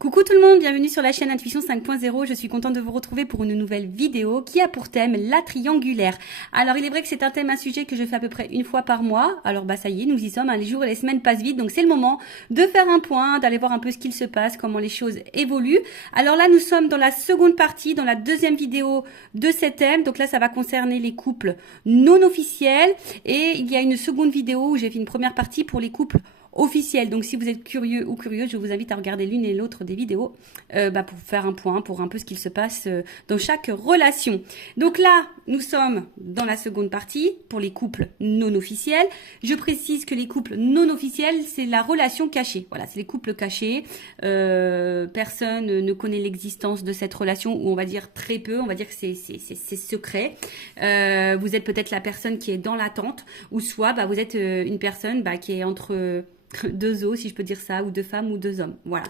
Coucou tout le monde, bienvenue sur la chaîne Intuition 5.0. Je suis contente de vous retrouver pour une nouvelle vidéo qui a pour thème la triangulaire. Alors il est vrai que c'est un sujet que je fais à peu près une fois par mois. Alors bah ça y est, nous y sommes, hein, les jours et les semaines passent vite, donc c'est le moment de faire un point, d'aller voir un peu ce qu'il se passe, comment les choses évoluent. Alors là nous sommes dans la seconde partie, dans la deuxième vidéo de cet thème. Donc là ça va concerner les couples non officiels et il y a une seconde vidéo où j'ai fait une première partie pour les couples officiel. Donc si vous êtes curieux ou curieuse, je vous invite à regarder l'une et l'autre des vidéos pour faire un point, pour un peu ce qu'il se passe dans chaque relation. Donc là, nous sommes dans la seconde partie pour les couples non officiels. Je précise que les couples non officiels, c'est la relation cachée. Voilà, c'est les couples cachés. Personne ne connaît l'existence de cette relation, ou on va dire très peu, on va dire que c'est secret. Vous êtes peut-être la personne qui est dans l'attente, ou soit vous êtes une personne qui est entre deux os, si je peux dire ça, ou deux femmes ou deux hommes. Voilà.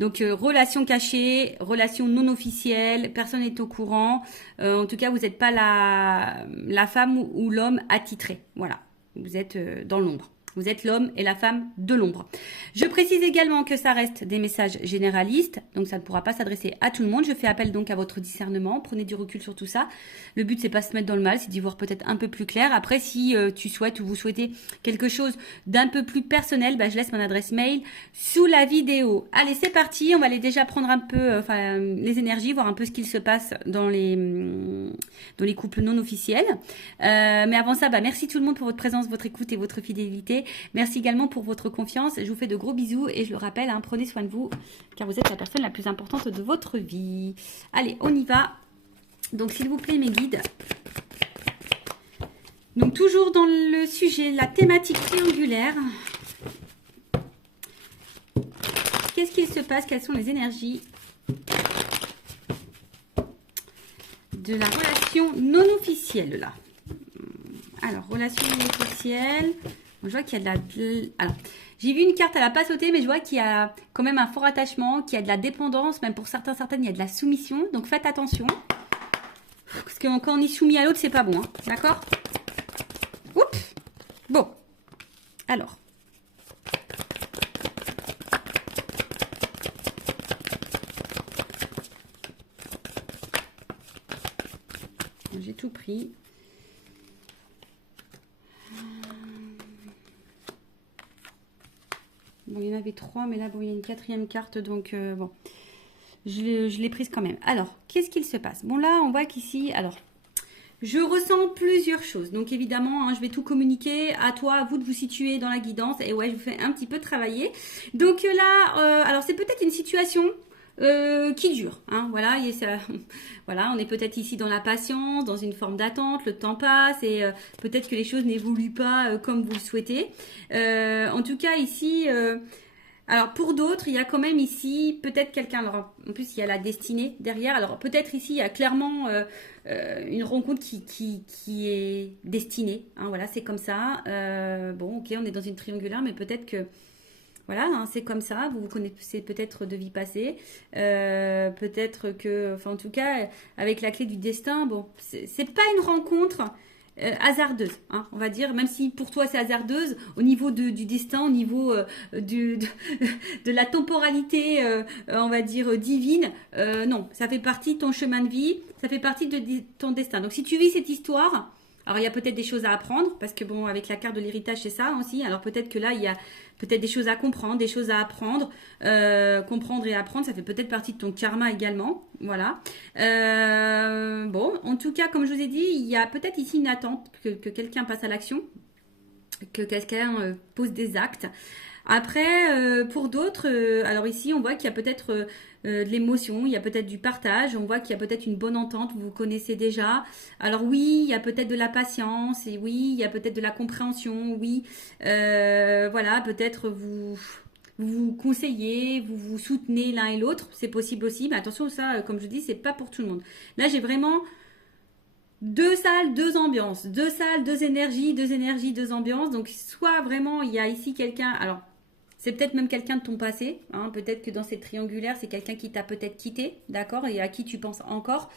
Donc, relation cachée, relation non officielle, personne n'est au courant. En tout cas, vous n'êtes pas la femme ou l'homme attitré. Voilà. Vous êtes dans l'ombre. Vous êtes l'homme et la femme de l'ombre. Je précise également que ça reste des messages généralistes, donc ça ne pourra pas s'adresser à tout le monde. Je fais appel donc à votre discernement. Prenez du recul sur tout ça. Le but, c'est pas se mettre dans le mal, c'est d'y voir peut-être un peu plus clair. Après, si tu souhaites ou vous souhaitez quelque chose d'un peu plus personnel, je laisse mon adresse mail sous la vidéo. Allez, c'est parti. On va aller déjà prendre un peu les énergies, voir un peu ce qu'il se passe dans les couples non officiels. Mais avant ça, merci tout le monde pour votre présence, votre écoute et votre fidélité. Merci également pour votre confiance. Je vous fais de gros bisous et je le rappelle, prenez soin de vous car vous êtes la personne la plus importante de votre vie. Allez, on y va. Donc, s'il vous plaît, mes guides. Donc, toujours dans le sujet, la thématique triangulaire. Qu'est-ce qu'il se passe? Quelles sont les énergies de la relation non officielle, là? Alors, relation non officielle. Je vois qu'il y a Alors, j'ai vu une carte, elle n'a pas sauté, mais je vois qu'il y a quand même un fort attachement, qu'il y a de la dépendance, même pour certaines, il y a de la soumission. Donc, faites attention. Parce que quand on est soumis à l'autre, c'est pas bon. Hein. D'accord? Oups. Bon. Alors. J'ai tout pris. Bon, il y en avait 3, mais là, il y a une 4e carte, donc bon, je l'ai prise quand même. Alors, qu'est-ce qu'il se passe? Bon, là, on voit qu'ici, alors, je ressens plusieurs choses. Donc, évidemment, je vais tout communiquer à toi, à vous de vous situer dans la guidance. Et ouais, je vous fais un petit peu travailler. Donc là, alors, c'est peut-être une situation qui dure. Voilà, voilà, on est peut-être ici dans la patience, dans une forme d'attente, le temps passe et peut-être que les choses n'évoluent pas comme vous le souhaitez. En tout cas, ici, alors pour d'autres, il y a quand même ici peut-être quelqu'un, alors en plus il y a la destinée derrière, alors peut-être ici il y a clairement une rencontre qui est destinée. Voilà, c'est comme ça. Bon, ok, on est dans une triangulaire, mais peut-être que voilà, c'est comme ça, vous vous connaissez peut-être de vie passée, peut-être que, en tout cas, avec la clé du destin, bon, c'est pas une rencontre hasardeuse, on va dire, même si pour toi c'est hasardeuse, au niveau du destin, au niveau de la temporalité, on va dire, divine, non, ça fait partie de ton chemin de vie, ça fait partie de ton destin. Donc si tu vis cette histoire, alors il y a peut-être des choses à apprendre, parce que bon, avec la carte de l'héritage, c'est ça aussi, alors peut-être que là, il y a peut-être des choses à comprendre, des choses à apprendre. Comprendre et apprendre, ça fait peut-être partie de ton karma également. Voilà. Bon, en tout cas, comme je vous ai dit, il y a peut-être ici une attente que quelqu'un passe à l'action, que quelqu'un pose des actes. Après, pour d'autres, alors ici, on voit qu'il y a peut-être de l'émotion, il y a peut-être du partage, on voit qu'il y a peut-être une bonne entente, vous vous connaissez déjà. Alors oui, il y a peut-être de la patience, et oui, il y a peut-être de la compréhension, oui. Voilà, peut-être vous conseillez, vous vous soutenez l'un et l'autre, c'est possible aussi. Mais attention, ça, comme je dis, c'est pas pour tout le monde. Là, j'ai vraiment 2 salles, 2 ambiances. 2 salles, 2 énergies, 2 énergies, 2 ambiances. Donc, soit vraiment, il y a ici quelqu'un... Alors, c'est peut-être même quelqu'un de ton passé. Peut-être que dans cette triangulaire, c'est quelqu'un qui t'a peut-être quitté, d'accord, et à qui tu penses encore.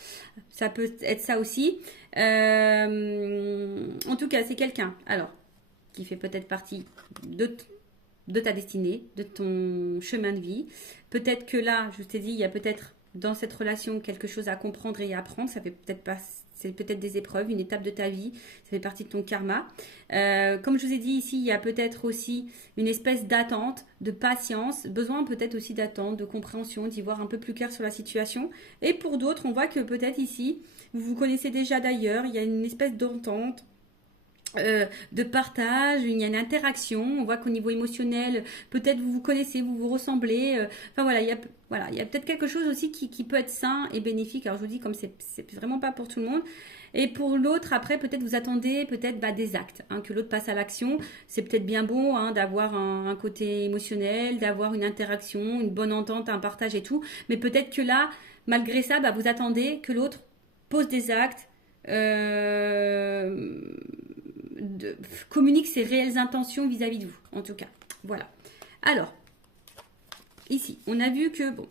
Ça peut être ça aussi. En tout cas, c'est quelqu'un, alors, qui fait peut-être partie de de ta destinée, de ton chemin de vie. Peut-être que là, je t'ai dit, il y a peut-être dans cette relation quelque chose à comprendre et à apprendre. Ça fait peut-être pas, c'est peut-être des épreuves, une étape de ta vie. Ça fait partie de ton karma. Comme je vous ai dit ici, il y a peut-être aussi une espèce d'attente, de patience, besoin peut-être aussi d'attente, de compréhension, d'y voir un peu plus clair sur la situation. Et pour d'autres, on voit que peut-être ici, vous vous connaissez déjà d'ailleurs, il y a une espèce d'entente, de partage, il y a une interaction. On voit qu'au niveau émotionnel, peut-être vous vous connaissez, vous vous ressemblez. Enfin voilà, il y a peut-être quelque chose aussi qui peut être sain et bénéfique. Alors je vous dis, comme c'est vraiment pas pour tout le monde. Et pour l'autre, après, peut-être vous attendez peut-être des actes, hein, que l'autre passe à l'action. C'est peut-être bien beau, hein, d'avoir un côté émotionnel, d'avoir une interaction, une bonne entente, un partage et tout. Mais peut-être que là, malgré ça, vous attendez que l'autre pose des actes. Euh, communique ses réelles intentions vis-à-vis de vous, en tout cas. Voilà. Alors, ici, on a vu que, bon,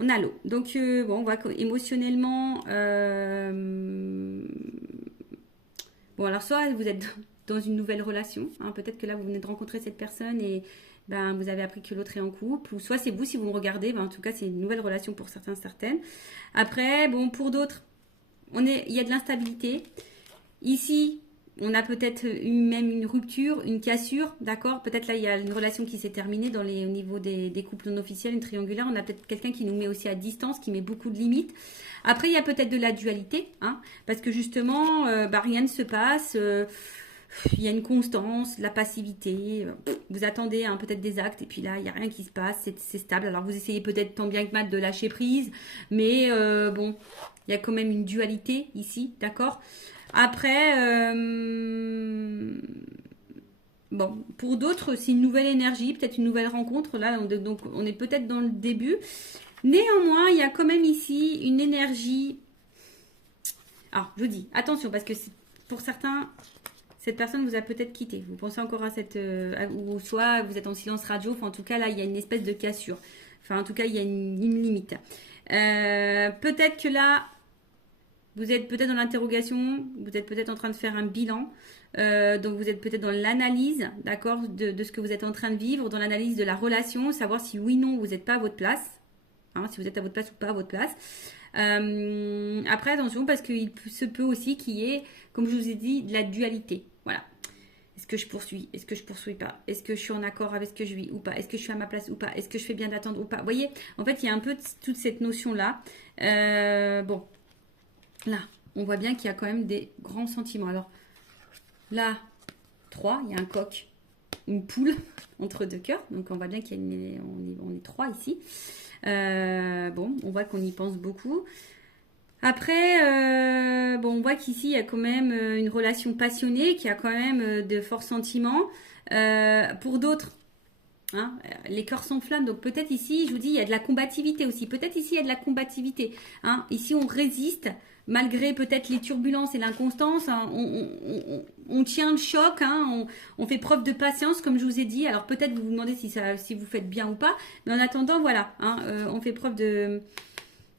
on a l'eau. Donc, bon, on voit qu'émotionnellement, bon, alors soit vous êtes dans une nouvelle relation, hein, peut-être que là, vous venez de rencontrer cette personne et vous avez appris que l'autre est en couple, ou soit c'est vous, si vous me regardez, en tout cas, c'est une nouvelle relation pour certains, certaines. Après, bon, pour d'autres, il y a de l'instabilité. Ici, on a peut-être même une rupture, une cassure, d'accord. Peut-être là, il y a une relation qui s'est terminée au niveau des couples non officiels, une triangulaire. On a peut-être quelqu'un qui nous met aussi à distance, qui met beaucoup de limites. Après, il y a peut-être de la dualité, hein, parce que justement, rien ne se passe. Il y a une constance, la passivité. Vous attendez, hein, peut-être des actes, et puis là, il n'y a rien qui se passe, c'est stable. Alors, vous essayez peut-être tant bien que mal de lâcher prise, mais bon, il y a quand même une dualité ici, d'accord. Après, bon, pour d'autres, c'est une nouvelle énergie, peut-être une nouvelle rencontre. Là, donc, on est peut-être dans le début. Néanmoins, il y a quand même ici une énergie. Alors, je vous dis, attention, parce que pour certains, cette personne vous a peut-être quitté. Vous pensez encore à cette... ou soit vous êtes en silence radio. Enfin, en tout cas, là, il y a une espèce de cassure. Enfin, en tout cas, il y a une limite. Peut-être que là, vous êtes peut-être dans l'interrogation. Vous êtes peut-être en train de faire un bilan. Donc, vous êtes peut-être dans l'analyse, d'accord, de ce que vous êtes en train de vivre, dans l'analyse de la relation, savoir si oui, non, vous n'êtes pas à votre place. Hein, si vous êtes à votre place ou pas à votre place. Après, attention, parce qu'il se peut aussi qu'il y ait, comme je vous ai dit, de la dualité. Voilà. Est-ce que je poursuis? Est-ce que je poursuis pas? Est-ce que je suis en accord avec ce que je vis ou pas? Est-ce que je suis à ma place ou pas? Est-ce que je fais bien d'attendre ou pas? Vous voyez, en fait, il y a un peu toute cette notion-là. Bon, là, on voit bien qu'il y a quand même des grands sentiments. Alors, là, 3, il y a un coq, une poule entre deux cœurs. Donc, on voit bien on est 3 ici. Bon, on voit qu'on y pense beaucoup. Après, bon, on voit qu'ici, il y a quand même une relation passionnée, qui a quand même de forts sentiments. Pour d'autres, hein, les cœurs s'enflamment. Donc peut-être ici, je vous dis, il y a de la combativité aussi. Peut-être ici, il y a de la combativité. Hein. Ici, on résiste, malgré peut-être les turbulences et l'inconstance. Hein, on tient le choc, hein, on fait preuve de patience, comme je vous ai dit. Alors peut-être vous vous demandez si vous faites bien ou pas. Mais en attendant, voilà, hein, on fait preuve de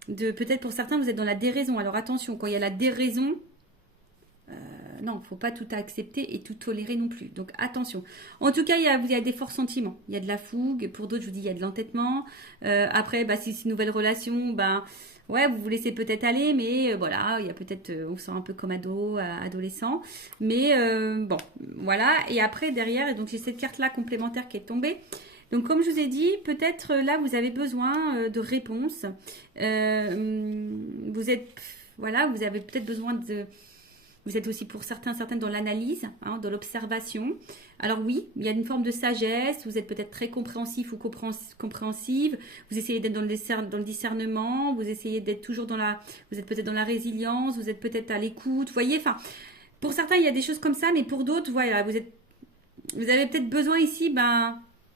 peut-être pour certains, vous êtes dans la déraison. Alors attention, quand il y a la déraison, non, il ne faut pas tout accepter et tout tolérer non plus. Donc attention. En tout cas, il y a des forts sentiments. Il y a de la fougue. Pour d'autres, je vous dis, il y a de l'entêtement. Après, si c'est une nouvelle relation, ouais, vous vous laissez peut-être aller, mais voilà, il y a peut-être, on se sent un peu comme adolescent. Mais bon, voilà. Et après, derrière, et donc j'ai cette carte-là complémentaire qui est tombée. Donc, comme je vous ai dit, peut-être là, vous avez besoin de réponses. Vous avez peut-être besoin de... Vous êtes aussi pour certaines dans l'analyse, hein, dans l'observation. Alors oui, il y a une forme de sagesse. Vous êtes peut-être très compréhensif ou compréhensive. Vous essayez d'être dans le discernement. Vous essayez d'être toujours vous êtes peut-être dans la résilience. Vous êtes peut-être à l'écoute. Vous voyez, enfin, pour certains, il y a des choses comme ça, mais pour d'autres, voilà, vous avez peut-être besoin ici,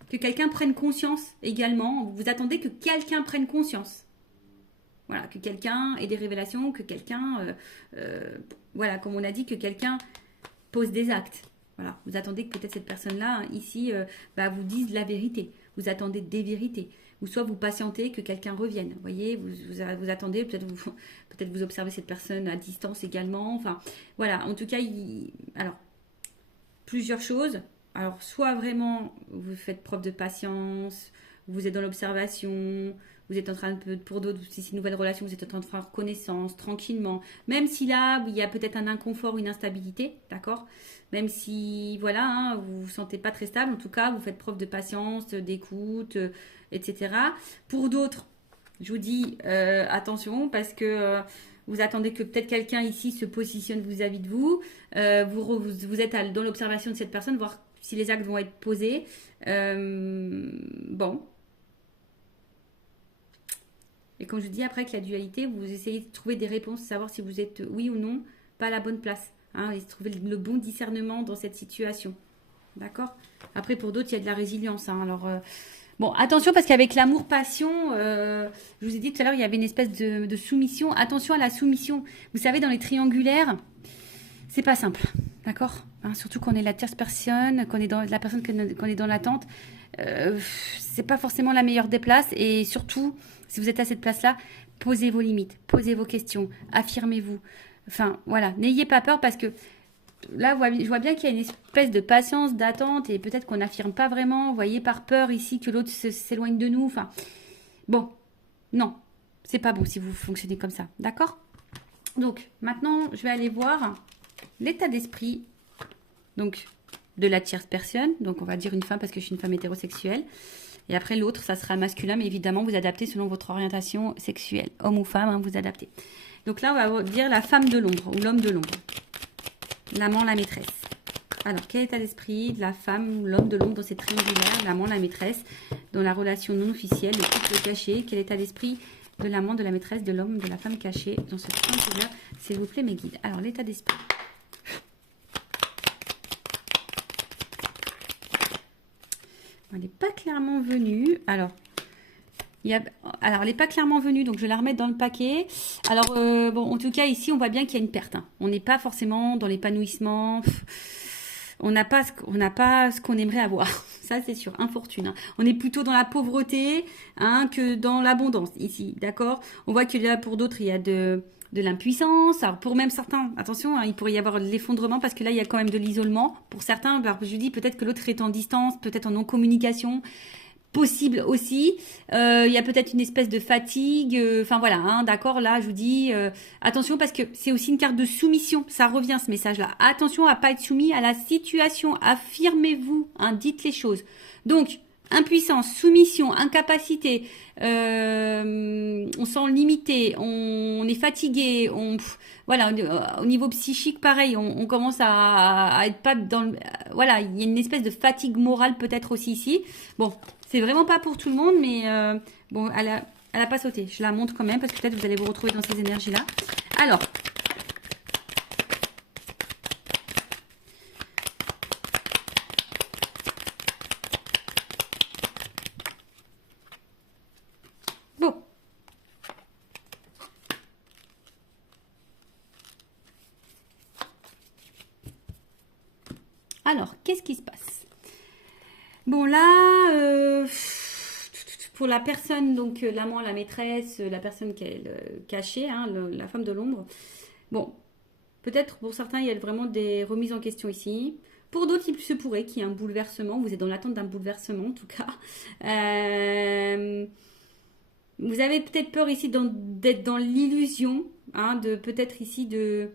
que quelqu'un prenne conscience également. Vous attendez que quelqu'un prenne conscience. Voilà, que quelqu'un ait des révélations, que quelqu'un, voilà, comme on a dit, que quelqu'un pose des actes. Voilà, vous attendez que peut-être cette personne-là, ici, vous dise la vérité. Vous attendez des vérités. Ou soit vous patientez que quelqu'un revienne. Vous voyez, vous attendez, peut-être vous observez cette personne à distance également. Enfin, voilà, en tout cas, alors, plusieurs choses. alors soit vraiment vous faites preuve de patience, vous êtes dans l'observation, vous êtes en train de, pour d'autres, si c'est une nouvelle relation, vous êtes en train de faire connaissance tranquillement, même si là, il y a peut-être un inconfort, une instabilité, d'accord? Même si, voilà, hein, vous vous sentez pas très stable, en tout cas, vous faites preuve de patience, d'écoute, etc. Pour d'autres, je vous dis attention parce que vous attendez que peut-être quelqu'un ici se positionne vis-à-vis de vous. Vous êtes dans l'observation de cette personne, voir si les actes vont être posés. Bon. Et comme je dis, après, avec la dualité, vous essayez de trouver des réponses, savoir si vous êtes oui ou non, pas à la bonne place. Hein, et trouver le bon discernement dans cette situation. D'accord? Après, pour d'autres, il y a de la résilience. Hein, alors, bon, attention parce qu'avec l'amour-passion, je vous ai dit tout à l'heure, il y avait une espèce de soumission. Attention à la soumission. Vous savez, dans les triangulaires, c'est pas simple. D'accord? Hein, surtout qu'on est la tierce personne, qu'on est dans la personne qu'on est dans l'attente. C'est pas forcément la meilleure des places. Et surtout, si vous êtes à cette place-là, posez vos limites, posez vos questions, affirmez-vous. Enfin, voilà, n'ayez pas peur parce que là, je vois bien qu'il y a une espèce de patience, d'attente et peut-être qu'on n'affirme pas vraiment, vous voyez, par peur ici que l'autre s'éloigne de nous. Enfin, bon, non, c'est pas bon si vous fonctionnez comme ça, d'accord? Donc, maintenant, je vais aller voir l'état d'esprit, donc, de la tierce personne. Donc, on va dire une femme parce que je suis une femme hétérosexuelle. Et après, l'autre, ça sera masculin, mais évidemment, vous adaptez selon votre orientation sexuelle. Homme ou femme, hein, vous adaptez. Donc là, on va dire la femme de l'ombre ou l'homme de l'ombre. L'amant, la maîtresse. Alors, quel état d'esprit de la femme ou l'homme de l'ombre dans cette triangulaire, l'amant, la maîtresse, dans la relation non officielle, le couple caché? Quel état d'esprit de l'amant, de la maîtresse, de l'homme, de la femme cachée dans ce triangulaire? S'il vous plaît, mes guides. Alors, l'état d'esprit. Elle n'est pas clairement venue. Alors, elle n'est pas clairement venue, donc je vais la remettre dans le paquet. Alors, bon, en tout cas, ici, on voit bien qu'il y a une perte. Hein. On n'est pas forcément dans l'épanouissement. On n'a pas ce qu'on aimerait avoir. Ça, c'est sûr, infortune. Hein. On est plutôt dans la pauvreté hein, que dans l'abondance, ici, d'accord? On voit que là, pour d'autres, il y a de l'impuissance. Alors, pour même certains, attention, hein, il pourrait y avoir de l'effondrement parce que là, il y a quand même de l'isolement. Pour certains, je dis peut-être que l'autre est en distance, peut-être en non-communication. Possible aussi. Il y a peut-être une espèce de fatigue. Enfin voilà, hein, d'accord. Là, je vous dis attention parce que c'est aussi une carte de soumission. Ça revient ce message-là. Attention à pas être soumis à la situation. Affirmez-vous. Hein, dites les choses. Donc impuissance, soumission, incapacité. On sent limité. On est fatigué. Voilà. Au niveau psychique, pareil. On commence à être pas dans le. Voilà, il y a une espèce de fatigue morale peut-être aussi ici. Bon. C'est vraiment pas pour tout le monde, mais bon, elle a pas sauté. Je la montre quand même parce que peut-être vous allez vous retrouver dans ces énergies-là. Alors. Bon. Alors, qu'est-ce qui se passe? Bon là, pour la personne, donc l'amant, la maîtresse, la personne qui est cachée, hein, la femme de l'ombre, bon, peut-être pour certains, il y a vraiment des remises en question ici. Pour d'autres, il se pourrait qu'il y ait un bouleversement. Vous êtes dans l'attente d'un bouleversement, en tout cas. Vous avez peut-être peur ici d'être dans l'illusion, hein, de peut-être ici de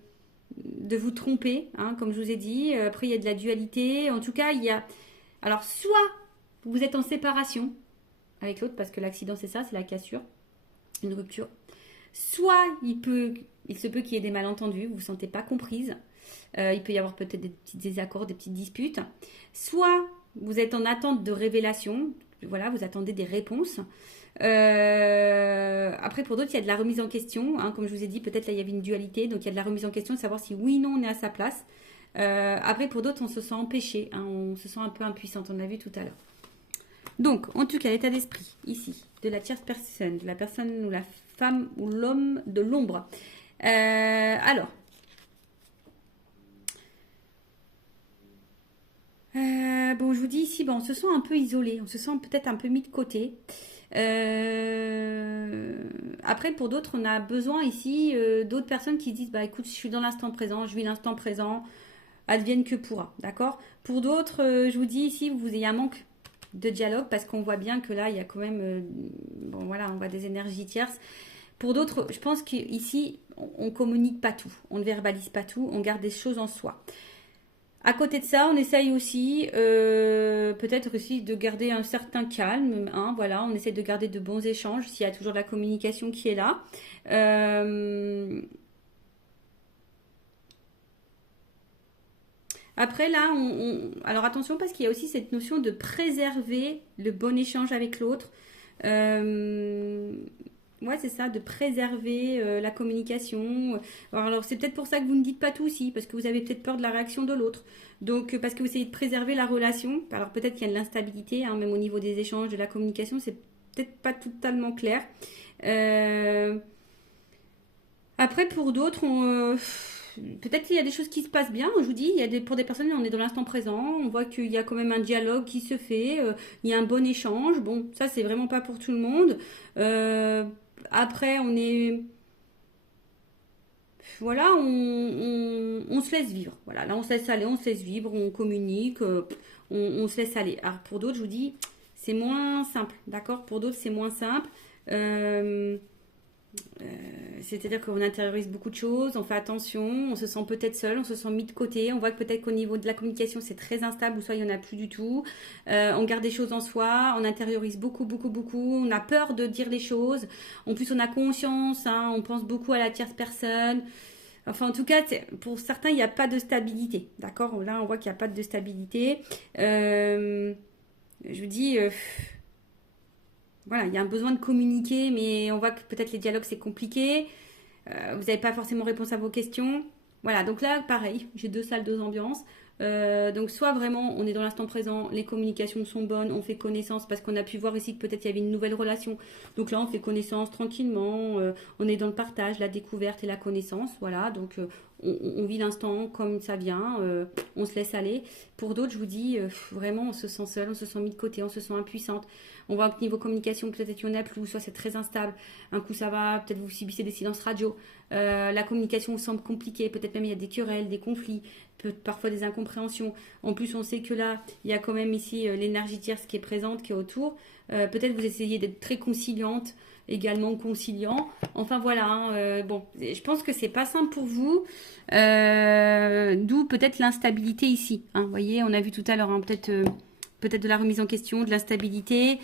vous tromper, hein, comme je vous ai dit. Après, il y a de la dualité. En tout cas, il y a... Alors, soit vous êtes en séparation avec l'autre, parce que l'accident, c'est ça, c'est la cassure, une rupture. Soit il se peut qu'il y ait des malentendus, vous ne vous sentez pas comprise. Il peut y avoir peut-être des petits désaccords, des petites disputes. Soit vous êtes en attente de révélation, voilà, vous attendez des réponses. Après, pour d'autres, il y a de la remise en question. Hein, comme je vous ai dit, peut-être là, il y avait une dualité, donc il y a de la remise en question de savoir si oui ou non on est à sa place. Après, pour d'autres, on se sent empêché, hein, on se sent un peu impuissante, on l'a vu tout à l'heure. Donc, en tout cas, l'état d'esprit, ici, de la tierce personne, de la personne ou la femme ou l'homme de l'ombre. Alors, bon, je vous dis ici, bon, on se sent un peu isolé, on se sent peut-être un peu mis de côté. Après, pour d'autres, on a besoin ici d'autres personnes qui disent, bah écoute, je suis dans l'instant présent, je vis l'instant présent. advienne que pourra, d'accord? Pour d'autres, je vous dis ici, vous ayez un manque de dialogue parce qu'on voit bien que là, il y a quand même, bon voilà, on voit des énergies tierces. Pour d'autres, je pense qu'ici, on communique pas tout, on ne verbalise pas tout, on garde des choses en soi. À côté de ça, on essaye aussi, peut-être aussi de garder un certain calme, hein, voilà, on essaye de garder de bons échanges s'il y a toujours de la communication qui est là. Après là, alors attention parce qu'il y a aussi cette notion de préserver le bon échange avec l'autre. Euh, Ouais, c'est ça, de préserver la communication. Alors, c'est peut-être pour ça que vous ne dites pas tout aussi, parce que vous avez peut-être peur de la réaction de l'autre. Donc, parce que vous essayez de préserver la relation. Alors, peut-être qu'il y a de l'instabilité, hein, même au niveau des échanges, de la communication, c'est peut-être pas totalement clair. Euh, Après, pour d'autres, peut-être qu'il y a des choses qui se passent bien. Je vous dis, pour des personnes, on est dans l'instant présent. On voit qu'il y a quand même un dialogue qui se fait. Il y a un bon échange. Bon, ça, c'est vraiment pas pour tout le monde. Après, voilà, on se laisse vivre. Voilà, là, on se laisse aller, on se laisse vivre, on communique, on se laisse aller. Alors, pour d'autres, je vous dis, c'est moins simple. D'accord? Pour d'autres, c'est moins simple. Euh, C'est-à-dire qu'on intériorise beaucoup de choses, on fait attention, on se sent peut-être seul, on se sent mis de côté, on voit que peut-être qu'au niveau de la communication c'est très instable ou soit il n'y en a plus du tout. On garde des choses en soi, on intériorise beaucoup, beaucoup, beaucoup, on a peur de dire les choses. En plus on a conscience, hein, on pense beaucoup à la tierce personne. Enfin en tout cas pour certains il n'y a pas de stabilité, d'accord? Là on voit qu'il n'y a pas de stabilité. Je vous dis... voilà, il y a un besoin de communiquer, mais on voit que peut-être les dialogues c'est compliqué. Vous n'avez pas forcément réponse à vos questions. Voilà, donc là, pareil, j'ai deux salles, deux ambiances. Donc soit vraiment on est dans l'instant présent, les communications sont bonnes, on fait connaissance parce qu'on a pu voir ici que peut-être il y avait une nouvelle relation. Donc là on fait connaissance tranquillement, on est dans le partage, la découverte et la connaissance. Voilà, donc on vit l'instant comme ça vient, on se laisse aller. Pour d'autres, je vous dis, vraiment on se sent seul, on se sent mis de côté, on se sent impuissante. On voit que niveau communication, peut-être qu'il y en a plus, soit c'est très instable. Un coup ça va, peut-être vous subissez des silences radio. La communication vous semble compliquée, peut-être même il y a des querelles, des conflits, parfois des incompréhensions. En plus, on sait que là, il y a quand même ici l'énergie tierce qui est présente, qui est autour. Peut-être vous essayez d'être très conciliante, également conciliant. Enfin voilà, hein, bon, je pense que c'est pas simple pour vous. D'où peut-être l'instabilité ici. Hein. Vous voyez, on a vu tout à l'heure, hein, peut-être de la remise en question, de l'instabilité.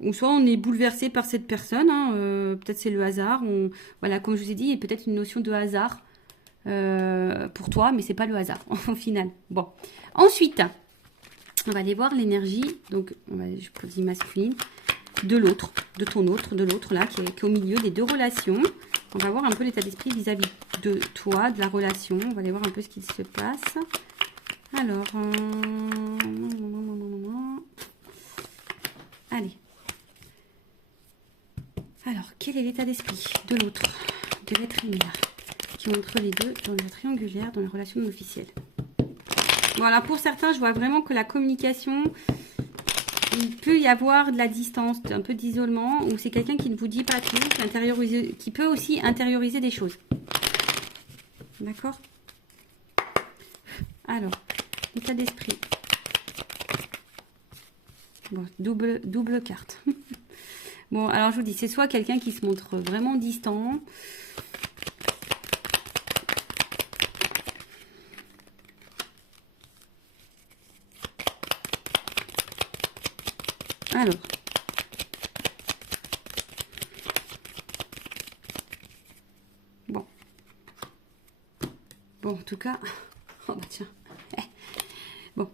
Ou soit on est bouleversé par cette personne, hein, peut-être c'est le hasard. Voilà, comme je vous ai dit, il y a peut-être une notion de hasard pour toi, mais c'est pas le hasard au final. Bon, ensuite, on va aller voir l'énergie. Donc, je choisis masculine de l'autre, de ton autre, de l'autre là, qui est au milieu des deux relations. On va voir un peu l'état d'esprit vis-à-vis de toi, de la relation. On va aller voir un peu ce qu'il se passe. Alors, allez. Alors, quel est l'état d'esprit de l'autre, de l'être aimé, qui est entre les deux dans la triangulaire, dans la relation non officielle? Voilà, pour certains, je vois vraiment que la communication, il peut y avoir de la distance, un peu d'isolement, ou c'est quelqu'un qui ne vous dit pas tout, qui peut aussi intérioriser des choses. D'accord? Alors, l'état d'esprit. Bon, double carte. Bon, alors je vous dis, c'est soit quelqu'un qui se montre vraiment distant. Alors. Bon. Bon, en tout cas. Oh bah tiens. Bon.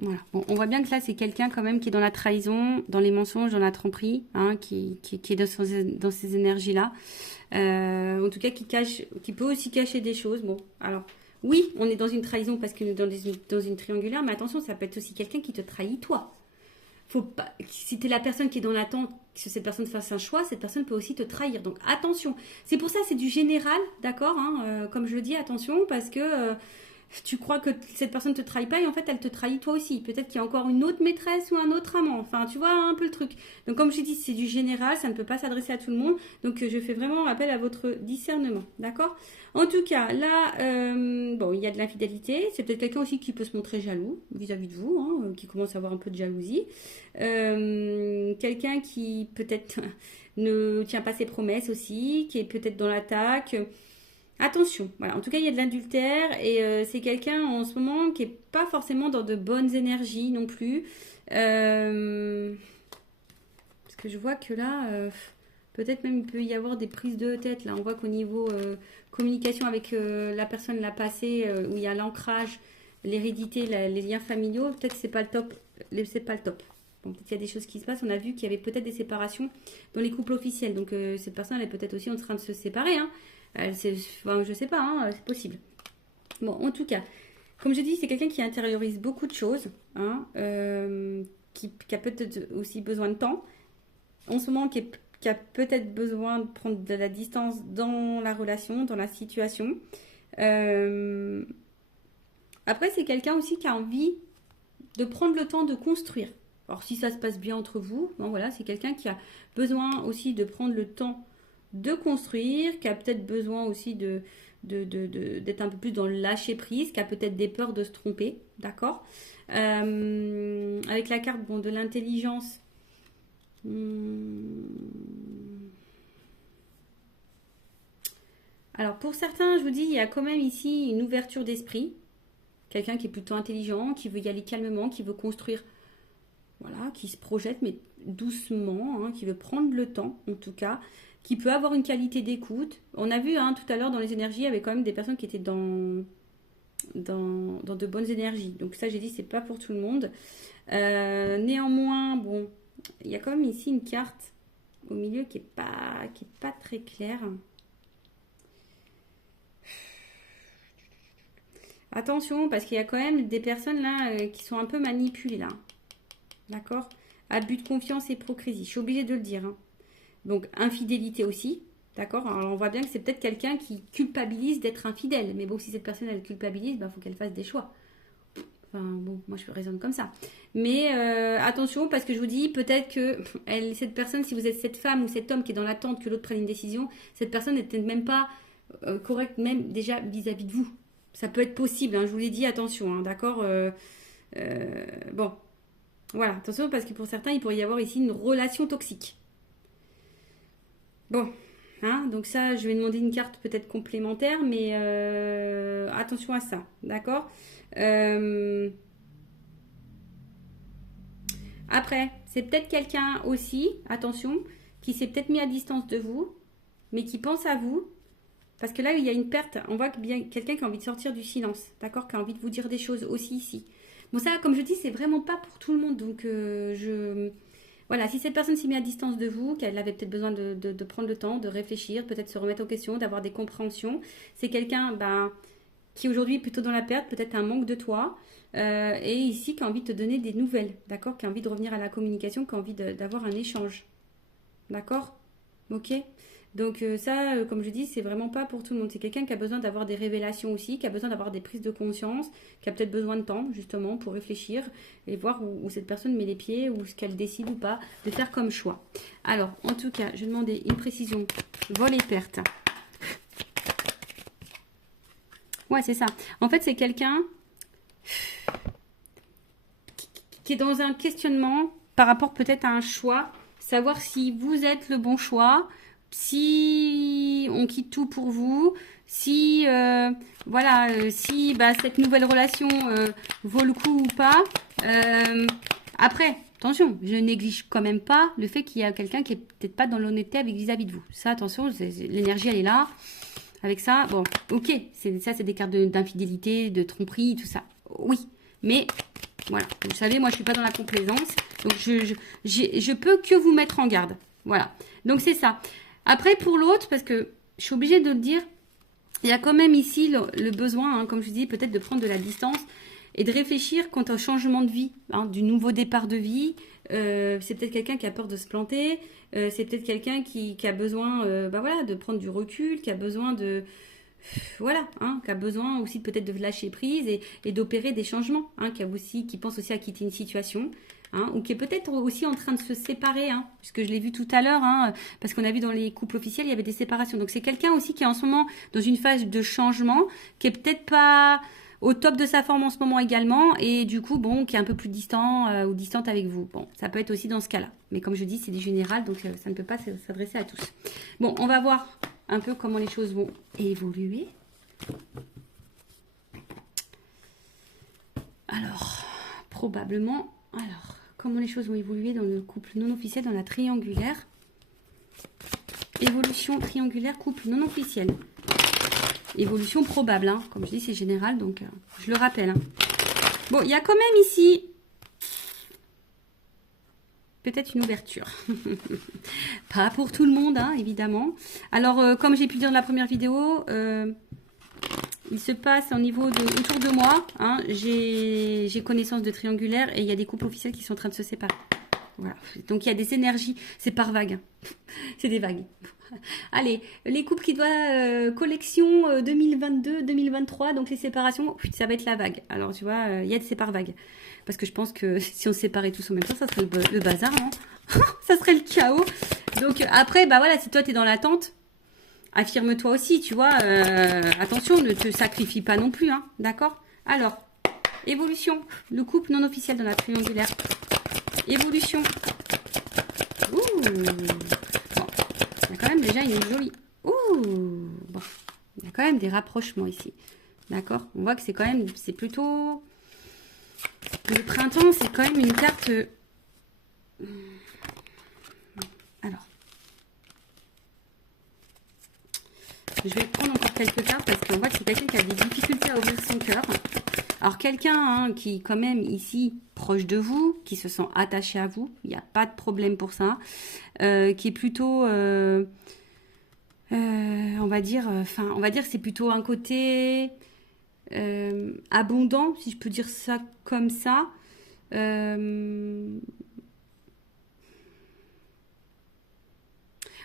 Voilà. Bon, on voit bien que là, c'est quelqu'un quand même qui est dans la trahison, dans les mensonges, dans la tromperie, hein, qui est dans ces énergies-là. En tout cas, qui peut aussi cacher des choses. Bon, alors, oui, on est dans une trahison parce qu'on est dans une triangulaire, mais attention, ça peut être aussi quelqu'un qui te trahit toi. Faut pas, si tu es la personne qui est dans l'attente que cette personne fasse un choix, cette personne peut aussi te trahir. Donc, attention. C'est pour ça, c'est du général, d'accord, hein, comme je le dis, attention, parce que... tu crois que cette personne te trahit pas et en fait elle te trahit toi aussi. Peut-être qu'il y a encore une autre maîtresse ou un autre amant. Enfin, tu vois un peu le truc. Donc comme je dis, c'est du général, ça ne peut pas s'adresser à tout le monde. Donc je fais vraiment appel à votre discernement, d'accord? En tout cas, là, bon, il y a de l'infidélité. C'est peut-être quelqu'un aussi qui peut se montrer jaloux vis-à-vis de vous, hein, qui commence à avoir un peu de jalousie. Quelqu'un qui peut-être ne tient pas ses promesses aussi, qui est peut-être dans l'attaque. Attention, voilà. En tout cas, il y a de l'adultère et c'est quelqu'un en ce moment qui est pas forcément dans de bonnes énergies non plus. Parce que je vois que là, peut-être même il peut y avoir des prises de tête. Là, on voit qu'au niveau communication avec la personne là passée, où il y a l'ancrage, l'hérédité, les liens familiaux, peut-être que c'est pas le top. C'est pas le top. Bon, peut-être qu'il y a des choses qui se passent. On a vu qu'il y avait peut-être des séparations dans les couples officiels. Donc cette personne elle est peut-être aussi en train de se séparer, hein. Enfin, je sais pas, hein, c'est possible. Bon, en tout cas, comme je dis, c'est quelqu'un qui intériorise beaucoup de choses, hein, qui a peut-être aussi besoin de temps. En ce moment, qui a peut-être besoin de prendre de la distance dans la relation, dans la situation. Après, c'est quelqu'un aussi qui a envie de prendre le temps de construire. Alors, si ça se passe bien entre vous, bon, voilà, c'est quelqu'un qui a besoin aussi de prendre le temps de construire, qui a peut-être besoin aussi d'être un peu plus dans le lâcher prise, qui a peut-être des peurs de se tromper, d'accord. Avec la carte bon, de l'intelligence, alors pour certains, je vous dis, il y a quand même ici une ouverture d'esprit, quelqu'un qui est plutôt intelligent, qui veut y aller calmement, qui veut construire, voilà, qui se projette mais doucement, hein, qui veut prendre le temps en tout cas, qui peut avoir une qualité d'écoute. On a vu hein, tout à l'heure dans les énergies, il y avait quand même des personnes qui étaient dans de bonnes énergies. Donc ça, j'ai dit, c'est pas pour tout le monde. Néanmoins, bon, il y a quand même ici une carte au milieu qui est pas très claire. Attention, parce qu'il y a quand même des personnes là qui sont un peu manipulées là. D'accord? Abus de confiance et hypocrisie. Je suis obligée de le dire. Hein. Donc, infidélité aussi. D'accord? Alors, on voit bien que c'est peut-être quelqu'un qui culpabilise d'être infidèle. Mais bon, si cette personne, elle culpabilise, il faut qu'elle fasse des choix. Enfin, bon, moi, je raisonne comme ça. Mais attention, parce que je vous dis, peut-être que cette personne, si vous êtes cette femme ou cet homme qui est dans l'attente que l'autre prenne une décision, cette personne n'est peut-être même pas correcte, même déjà vis-à-vis de vous. Ça peut être possible, hein, je vous l'ai dit, attention, hein, d'accord bon, voilà, attention, parce que pour certains, il pourrait y avoir ici une relation toxique. Bon, hein, donc ça, je vais demander une carte peut-être complémentaire, mais attention à ça, d'accord Après, c'est peut-être quelqu'un aussi, attention, qui s'est peut-être mis à distance de vous, mais qui pense à vous. Parce que là, il y a une perte. On voit que bien quelqu'un qui a envie de sortir du silence, d'accord, qui a envie de vous dire des choses aussi ici. Bon, ça, comme je dis, c'est vraiment pas pour tout le monde. Donc, voilà, si cette personne s'est mise à distance de vous, qu'elle avait peut-être besoin de prendre le temps, de réfléchir, peut-être se remettre en question, d'avoir des compréhensions, c'est quelqu'un qui aujourd'hui est plutôt dans la perte, peut-être un manque de toi, et ici qui a envie de te donner des nouvelles, d'accord, qui a envie de revenir à la communication, qui a envie d'avoir un échange, d'accord, ok. Donc ça, comme je dis, c'est vraiment pas pour tout le monde. C'est quelqu'un qui a besoin d'avoir des révélations aussi, qui a besoin d'avoir des prises de conscience, qui a peut-être besoin de temps justement pour réfléchir et voir où cette personne met les pieds ou ce qu'elle décide ou pas de faire comme choix. Alors, en tout cas, je vais demander une précision. Vol et perte. Ouais, c'est ça. En fait, c'est quelqu'un qui est dans un questionnement par rapport peut-être à un choix, savoir si vous êtes le bon choix, si on quitte tout pour vous, si si cette nouvelle relation vaut le coup ou pas. Après, attention, je néglige quand même pas le fait qu'il y a quelqu'un qui est peut-être pas dans l'honnêteté avec vis-à-vis de vous. Ça, attention, l'énergie elle est là. Avec ça, bon, ok, c'est des cartes d'infidélité, de tromperie, tout ça. Oui, mais voilà, vous savez, moi je suis pas dans la complaisance, donc je peux que vous mettre en garde. Voilà, donc c'est ça. Après, pour l'autre, parce que je suis obligée de le dire, il y a quand même ici le besoin, hein, comme je dis, peut-être de prendre de la distance et de réfléchir quant au changement de vie, hein, du nouveau départ de vie. C'est peut-être quelqu'un qui a peur de se planter, c'est peut-être quelqu'un qui a besoin de prendre du recul, qui a besoin voilà, hein, qui a besoin aussi peut-être de lâcher prise et d'opérer des changements, hein, qui pense aussi à quitter une situation. Hein, ou qui est peut-être aussi en train de se séparer, hein, puisque je l'ai vu tout à l'heure, hein, parce qu'on a vu dans les couples officiels, il y avait des séparations. Donc c'est quelqu'un aussi qui est en ce moment dans une phase de changement, qui est peut-être pas au top de sa forme en ce moment également, et du coup, bon, qui est un peu plus distant ou distante avec vous. Bon, ça peut être aussi dans ce cas-là. Mais comme je dis, c'est du général, donc ça ne peut pas s'adresser à tous. Bon, on va voir un peu comment les choses vont évoluer. Alors, probablement... Alors, comment les choses vont évoluer dans le couple non officiel, dans la triangulaire. Évolution triangulaire, couple non officiel. Évolution probable, hein. Comme je dis, c'est général, donc je le rappelle. Hein. Bon, il y a quand même ici peut-être une ouverture. Pas pour tout le monde, hein, évidemment. Alors, comme j'ai pu dire dans la première vidéo... il se passe au niveau autour de moi, hein, j'ai connaissance de triangulaire et il y a des couples officiels qui sont en train de se séparer. Voilà. Donc il y a des énergies, c'est par vague. C'est des vagues. Allez, les couples qui doivent collection 2022-2023, donc les séparations, ça va être la vague. Alors tu vois, il y a c'est par vague. Parce que je pense que si on se séparait tous en même temps, ça serait le bazar, hein. Ça serait le chaos. Donc après, bah voilà, si toi tu es dans l'attente, affirme-toi aussi, tu vois. Attention, ne te sacrifie pas non plus, hein. D'accord? Alors, évolution. Le couple non officiel dans la triangulaire. Évolution. Ouh. Bon, il y a quand même déjà une jolie... Ouh. Bon, il y a quand même des rapprochements ici. D'accord? On voit que c'est quand même... C'est plutôt... Le printemps, c'est quand même une carte... Alors... Je vais prendre encore quelques cartes parce qu'on voit que c'est quelqu'un qui a des difficultés à ouvrir son cœur. Alors quelqu'un hein, qui quand même ici proche de vous, qui se sent attaché à vous, il n'y a pas de problème pour ça, qui est plutôt, on va dire que c'est plutôt un côté abondant, si je peux dire ça comme ça.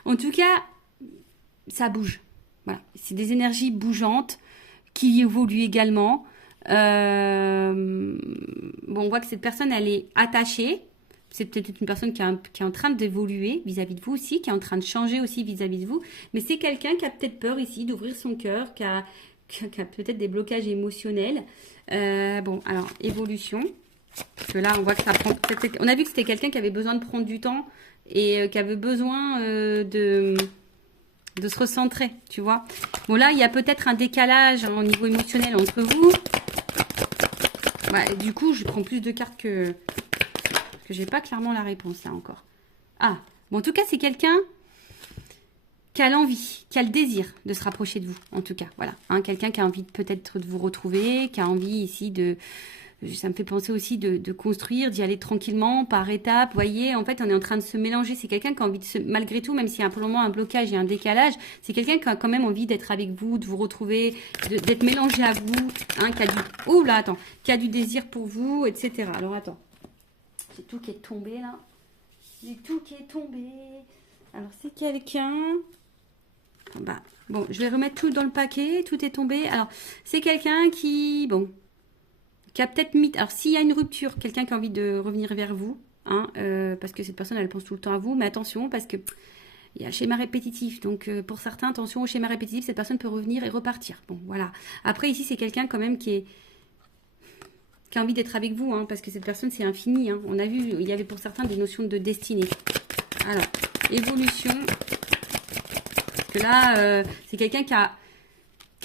En tout cas, ça bouge. Voilà, c'est des énergies bougeantes qui évoluent également. Bon, on voit que cette personne, elle est attachée. C'est peut-être une personne qui est en train d'évoluer vis-à-vis de vous aussi, qui est en train de changer aussi vis-à-vis de vous. Mais c'est quelqu'un qui a peut-être peur ici d'ouvrir son cœur, qui a peut-être des blocages émotionnels. Bon, alors, évolution. Parce que là, on voit que ça prend... On a vu que c'était quelqu'un qui avait besoin de prendre du temps et qui avait besoin de se recentrer, tu vois. Bon, là, il y a peut-être un décalage au niveau émotionnel entre vous. Ouais, du coup, je prends plus de cartes que j'ai pas clairement la réponse, là, encore. Ah, bon, en tout cas, c'est quelqu'un qui a l'envie, qui a le désir de se rapprocher de vous, en tout cas, voilà. Hein, quelqu'un qui a envie peut-être de vous retrouver, qui a envie ici de... Ça me fait penser aussi de construire, d'y aller tranquillement, par étapes. Vous voyez, en fait, on est en train de se mélanger. C'est quelqu'un qui a envie de se... Malgré tout, même s'il y a pour le moment un blocage et un décalage, c'est quelqu'un qui a quand même envie d'être avec vous, de vous retrouver, d'être mélangé à vous. Hein, qui a du... Ouh là, attends. Qui a du désir pour vous, etc. Alors, attends. J'ai tout qui est tombé, là. J'ai tout qui est tombé. Alors, c'est quelqu'un... Bah, bon, je vais remettre tout dans le paquet. Tout est tombé. Alors, c'est quelqu'un qui... Bon... qui a peut-être mis... Alors, s'il y a une rupture, quelqu'un qui a envie de revenir vers vous, hein, parce que cette personne, elle pense tout le temps à vous, mais attention, parce que il y a un schéma répétitif. Donc, pour certains, attention au schéma répétitif, cette personne peut revenir et repartir. Bon, voilà. Après, ici, c'est quelqu'un quand même qui a envie d'être avec vous, hein, parce que cette personne, c'est infini. Hein. On a vu, il y avait pour certains des notions de destinée. Alors, évolution. Parce que là, c'est quelqu'un qui a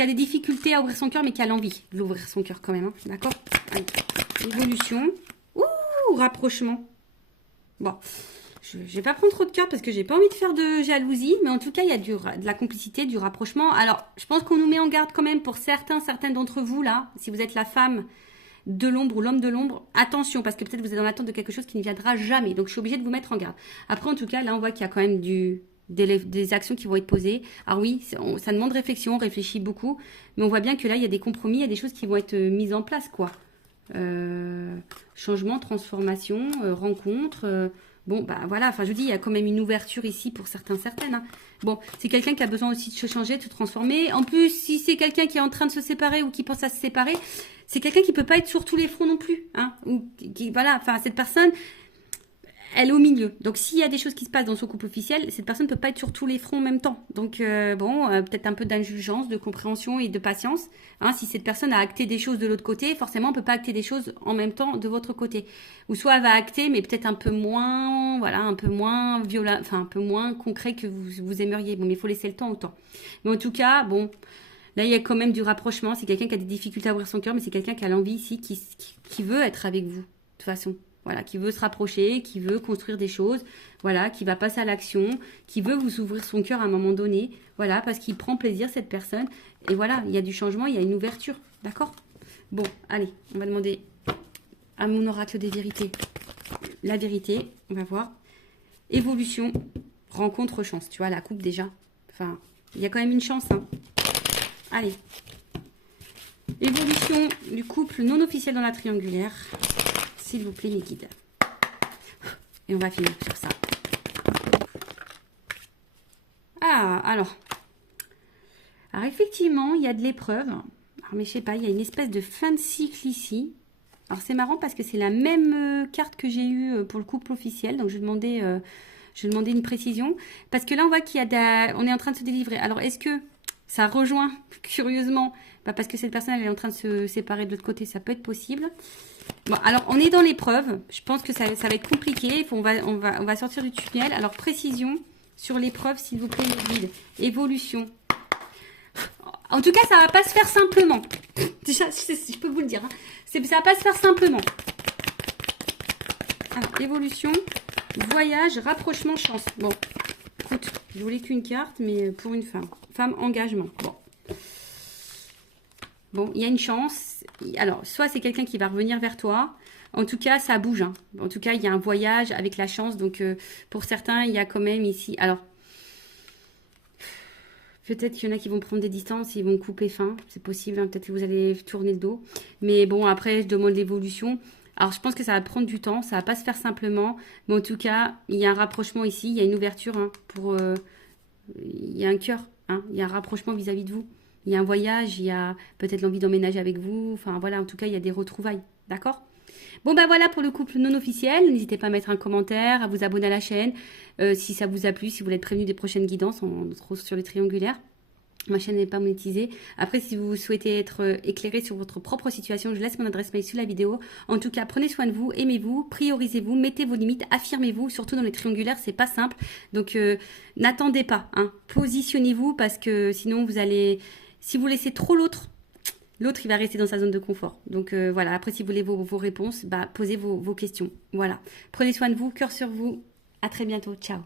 des difficultés à ouvrir son cœur, mais qui a l'envie d'ouvrir son cœur quand même. Hein. D'accord? Allez. Évolution. Ouh, rapprochement. Bon, je ne vais pas prendre trop de cartes parce que j'ai pas envie de faire de jalousie, mais en tout cas, il y a de la complicité, du rapprochement. Alors, je pense qu'on nous met en garde quand même pour certaines d'entre vous, là, si vous êtes la femme de l'ombre ou l'homme de l'ombre, attention, parce que peut-être vous êtes dans l'attente de quelque chose qui ne viendra jamais. Donc, je suis obligée de vous mettre en garde. Après, en tout cas, là, on voit qu'il y a quand même des actions qui vont être posées. Alors oui, ça demande réflexion, on réfléchit beaucoup, mais on voit bien que là, il y a des compromis, il y a des choses qui vont être mises en place, quoi. changement, transformation, rencontre. Bon, bah voilà, enfin je vous dis, il y a quand même une ouverture ici pour certains, certaines. Hein. Bon, c'est quelqu'un qui a besoin aussi de se changer, de se transformer. En plus, si c'est quelqu'un qui est en train de se séparer ou qui pense à se séparer, c'est quelqu'un qui peut pas être sur tous les fronts non plus. Hein, ou voilà, enfin cette personne, elle est au milieu. Donc s'il y a des choses qui se passent dans son couple officiel, cette personne ne peut pas être sur tous les fronts en même temps. Donc peut-être un peu d'indulgence, de compréhension et de patience. Hein, si cette personne a acté des choses de l'autre côté, forcément on ne peut pas acter des choses en même temps de votre côté. Ou soit elle va acter, mais peut-être un peu moins, voilà, un peu moins violent, enfin un peu moins concret que vous aimeriez. Bon, mais il faut laisser le temps au temps. Mais en tout cas, bon, là il y a quand même du rapprochement. C'est quelqu'un qui a des difficultés à ouvrir son cœur, mais c'est quelqu'un qui a l'envie ici, qui veut être avec vous, de toute façon. Voilà, qui veut se rapprocher, qui veut construire des choses, voilà, qui va passer à l'action, qui veut vous ouvrir son cœur à un moment donné, voilà, parce qu'il prend plaisir, cette personne. Et voilà, il y a du changement, il y a une ouverture, d'accord? Bon, allez, on va demander à mon oracle des vérités la vérité, on va voir. Évolution, rencontre, chance, tu vois, la coupe déjà. Enfin, il y a quand même une chance, hein. Allez. Évolution du couple non officiel dans la triangulaire. S'il vous plaît, mes guides. Et on va finir sur ça. Ah, alors. Alors, effectivement, il y a de l'épreuve. Alors, mais je sais pas, il y a une espèce de fin de cycle ici. Alors, c'est marrant parce que c'est la même carte que j'ai eue pour le couple officiel. Donc, je vais demander une précision. Parce que là, on voit on est en train de se délivrer. Alors, est-ce que ça rejoint, curieusement, parce que cette personne, elle est en train de se séparer de l'autre côté. Ça peut être possible. Bon, alors, on est dans l'épreuve. Je pense que ça va être compliqué. On va sortir du tunnel. Alors, précision sur l'épreuve, s'il vous plaît, les guides. Évolution. En tout cas, ça va pas se faire simplement. Déjà, je peux vous le dire. Hein. Ça va pas se faire simplement. Alors, évolution, voyage, rapprochement, chance. Bon, écoute, je voulais qu'une carte, mais pour une femme. Femme, engagement. Bon, il y a une chance. Alors, soit c'est quelqu'un qui va revenir vers toi. En tout cas, ça bouge. Hein. En tout cas, il y a un voyage avec la chance. Donc, pour certains, il y a quand même ici... Alors, peut-être qu'il y en a qui vont prendre des distances, ils vont couper fin. C'est possible, hein. Peut-être que vous allez tourner le dos. Mais bon, après, je demande l'évolution. Alors, je pense que ça va prendre du temps. Ça va pas se faire simplement. Mais en tout cas, il y a un rapprochement ici. Il y a une ouverture. Hein, il y a un cœur. Hein, il y a un rapprochement vis-à-vis de vous. Il y a un voyage, il y a peut-être l'envie d'emménager avec vous. Enfin, voilà, en tout cas, il y a des retrouvailles. D'accord ? Bon, ben voilà pour le couple non officiel. N'hésitez pas à mettre un commentaire, à vous abonner à la chaîne. Si ça vous a plu, si vous voulez être prévenu des prochaines guidances, on se retrouve sur les triangulaires. Ma chaîne n'est pas monétisée. Après, si vous souhaitez être éclairé sur votre propre situation, je laisse mon adresse mail sous la vidéo. En tout cas, prenez soin de vous, aimez-vous, priorisez-vous, mettez vos limites, affirmez-vous. Surtout dans les triangulaires, c'est pas simple. Donc, n'attendez pas. Hein. Positionnez-vous parce que sinon, si vous laissez trop l'autre, il va rester dans sa zone de confort. Donc, voilà. Après, si vous voulez vos réponses, posez vos questions. Voilà. Prenez soin de vous, cœur sur vous. À très bientôt. Ciao.